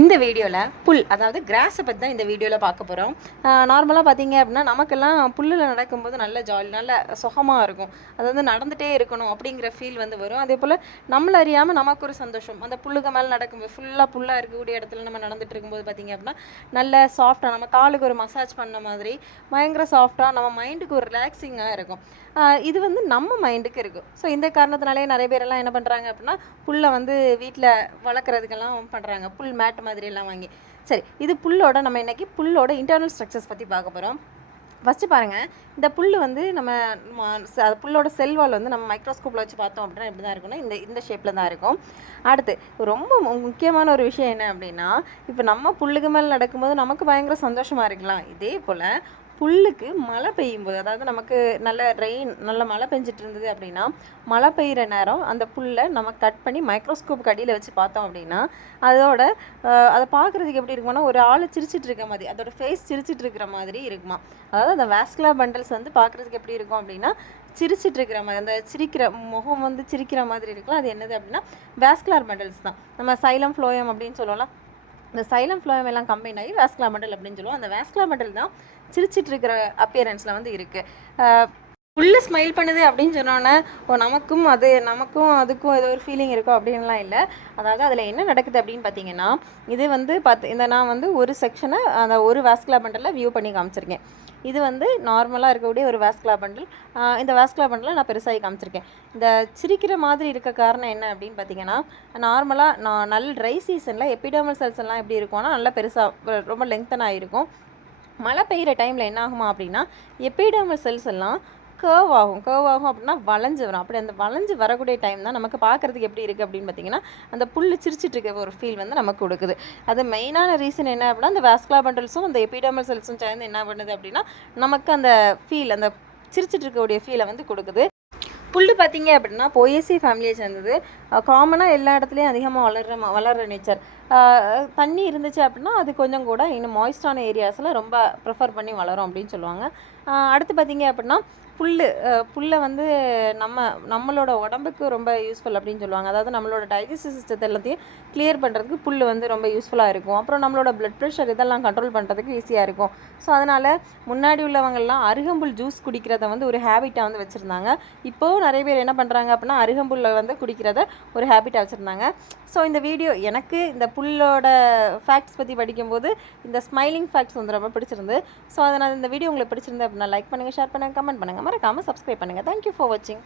இந்த வீடியோவில் புல் அதாவது கிராஸை பற்றி தான் இந்த வீடியோவில் பார்க்க போகிறோம். நார்மலாக பார்த்தீங்க அப்படின்னா நமக்கெல்லாம் புல்லில் நடக்கும்போது நல்ல ஜாலி நல்ல சுகமாக இருக்கும். அதாவது நடந்துகிட்டே இருக்கணும் அப்படிங்கிற ஃபீல் வந்து வரும். அதே போல் நம்மள அறியாமல் நமக்கு ஒரு சந்தோஷம். அந்த புல்லுக்கு மேலே நடக்கும்போது ஃபுல்லாக புல்லாக இருக்கக்கூடிய இடத்துல நம்ம நடந்துகிட்டு இருக்கும்போது பார்த்திங்க அப்படின்னா நல்ல சாஃப்டாக நம்ம காலுக்கு ஒரு மசாஜ் பண்ண மாதிரி பயங்கர சாஃப்டாக நம்ம மைண்டுக்கு ஒரு ரிலாக்ஸிங்காக இருக்கும். இது வந்து நம்ம மைண்டுக்கு இருக்கும். ஸோ இந்த காரணத்தினாலே நிறைய பேரெல்லாம் என்ன பண்ணுறாங்க அப்படின்னா புல்லை வந்து வீட்டில் வளர்க்குறதுக்கெல்லாம் பண்ணுறாங்க. புல் மேட் மாதிரியெல்லாம் வாங்கி. சரி, இது புல்லோட நம்ம இன்றைக்கி புல்லோட இன்டர்னல் ஸ்ட்ரக்சர்ஸ் பற்றி பார்க்க போகிறோம். ஃபஸ்ட்டு பாருங்கள், இந்த புல் வந்து நம்ம புல்லோட செல்வால் வந்து நம்ம மைக்ரோஸ்கோப்பில் வச்சு பார்த்தோம் அப்படின்னா எப்படி தான் இருக்குன்னா இந்த ஷேப்பில் தான் இருக்கும். அடுத்து ரொம்ப முக்கியமான ஒரு விஷயம் என்ன அப்படின்னா, இப்போ நம்ம புல்லுக்கு மேலே நடக்கும்போது நமக்கு பயங்கர சந்தோஷமாக இருக்கலாம். இதே போல் புல்லுக்கு மழை பெய்யும்போது, அதாவது நமக்கு நல்ல மழை பெஞ்சிட்டு இருந்தது அப்படின்னா மழை பெய்கிற நேரம் அந்த புல்லை நம்ம கட் பண்ணி மைக்ரோஸ்கோப் அடியில் வச்சு பார்த்தோம் அப்படின்னா அதை பார்க்குறதுக்கு எப்படி இருக்குமானா ஒரு ஆள் சிரிச்சிட்டு இருக்க மாதிரி, அதோட ஃபேஸ் சிரிச்சிட்டு இருக்கிற மாதிரி இருக்குமா. அதாவது அந்த வாஸ்குலர் பண்டல்ஸ் வந்து பார்க்குறதுக்கு எப்படி இருக்கும் அப்படின்னா சிரிச்சிட்டு இருக்கிற மாதிரி, அந்த சிரிக்கிற முகம் வந்து சிரிக்கிற மாதிரி இருக்கலாம். அது என்னது அப்படின்னா வாஸ்குலர் பண்டல்ஸ் தான். நம்ம சைலம் ஃப்ளோயம் அப்படின்னு சொல்லலாம். இந்த சைலம் ஃப்ளோயம் எல்லாம் கம்பைன் ஆகி வாஸ்குலர் பண்டல் அப்படின்னு சொல்லுவோம். அந்த வாஸ்குலர் பண்டல் தான் சிரிச்சிட்டு இருக்கிற அப்பியரன்ஸில் வந்து இருக்குது. ஃபுல்லு ஸ்மைல் பண்ணுது அப்படின்னு சொன்னோன்னே நமக்கும் அதுக்கும் ஏதோ ஒரு ஃபீலிங் இருக்கும் அப்படின்லாம் இல்லை. அதாவது அதில் என்ன நடக்குது அப்படின்னு பார்த்தீங்கன்னா, இது வந்து நான் வந்து ஒரு செக்ஷனை அந்த ஒரு வாஸ்குலர் பண்டலில் வியூ பண்ணி காமிச்சிருக்கேன். இது வந்து நார்மலாக இருக்கக்கூடிய ஒரு வாஸ்குலர் பண்டல். இந்த வாஸ்குலர் பண்டலை நான் பெருசாகி காமிச்சிருக்கேன். இந்த சிரிக்கிற மாதிரி இருக்க காரணம் என்ன அப்படின்னு பார்த்தீங்கன்னா, நார்மலாக நல்ல ட்ரை சீசனில் எபிடர்மல் செல்ஸ் எல்லாம் எப்படி இருக்கும்னா நல்லா பெருசாக ரொம்ப லெங்க்தனாக இருக்கும். மழை பெய்கிற டைமில் என்ன ஆகுமா அப்படின்னா எபிடர்மல் செல்ஸ் எல்லாம் கர்வ் ஆகும் அப்படின்னா வளைஞ்சு வரும். அப்படி அந்த வளைஞ்சு வரக்கூடிய டைம் தான் நமக்கு பார்க்குறதுக்கு எப்படி இருக்குது அப்படின்னு பார்த்தீங்கன்னா அந்த புல் சிரிச்சிட்டு இருக்க ஒரு ஃபீல் வந்து நமக்கு கொடுக்குது. அது மெயினான ரீசன் என்ன அப்படின்னா அந்த வாஸ்குலர் பண்டல்ஸும் அந்த எபிடர்மல் செல்ஸும் சேர்ந்து என்ன பண்ணுது அப்படின்னா நமக்கு அந்த ஃபீல், அந்த சிரிச்சிட்டு இருக்கக்கூடிய ஃபீலை வந்து கொடுக்குது. புல் பார்த்திங்க அப்படின்னா போயேசி ஃபேமிலியை சேர்ந்தது. காமனாக எல்லா இடத்துலையும் அதிகமாக வளர்கிற நேச்சர். தண்ணி இருந்துச்சு அப்படின்னா அது கொஞ்சம் கூட இன்னும் மாய்ஸ்டான ஏரியாஸில் ரொம்ப ப்ரிஃபர் பண்ணி வளரும் அப்படின்னு சொல்லுவாங்க. அடுத்து பார்த்திங்க அப்படின்னா புல்லை வந்து நம்மளோட உடம்புக்கு ரொம்ப யூஸ்ஃபுல் அப்படின்னு சொல்லுவாங்க. அதாவது நம்மளோட டைஜஸ்டிவ் சிஸ்டத்தை எல்லாத்தையும் கிளியர் பண்ணுறதுக்கு புல் வந்து ரொம்ப யூஸ்ஃபுல்லாக இருக்கும். அப்புறம் நம்மளோட பிளட் ப்ரெஷர் இதெல்லாம் கண்ட்ரோல் பண்ணுறதுக்கு ஈஸியாக இருக்கும். ஸோ அதனால் முன்னாடி உள்ளவங்கள்லாம் அருகம்புல் ஜூஸ் குடிக்கிறத வந்து ஒரு ஹேபிட்டாக வந்து வச்சுருந்தாங்க. இப்போது நிறைய பேர் என்ன பண்ணுறாங்க அப்படின்னா அருகம்புல்லை வந்து குடிக்கிறத ஒரு ஹேபிட்டாக வச்சுருந்தாங்க. ஸோ இந்த வீடியோ எனக்கு இந்த புல்லோட ஃபேக்ட்ஸ் பற்றி படிக்கும்போது இந்த ஸ்மைலிங் ஃபேக்ட்ஸ் வந்து ரொம்ப பிடிச்சிருந்து. ஸோ அதனால் இந்த வீடியோ உங்களுக்கு பிடிச்சிருந்து அப்படின்னா லைக் பண்ணுங்கள், ஷேர் பண்ணுங்கள், கமெண்ட் பண்ணுங்கள், மறக்காமல் சப்ஸ்கிரைப் பண்ணுங்கள். தேங்க்யூ ஃபார் வாட்சிங்.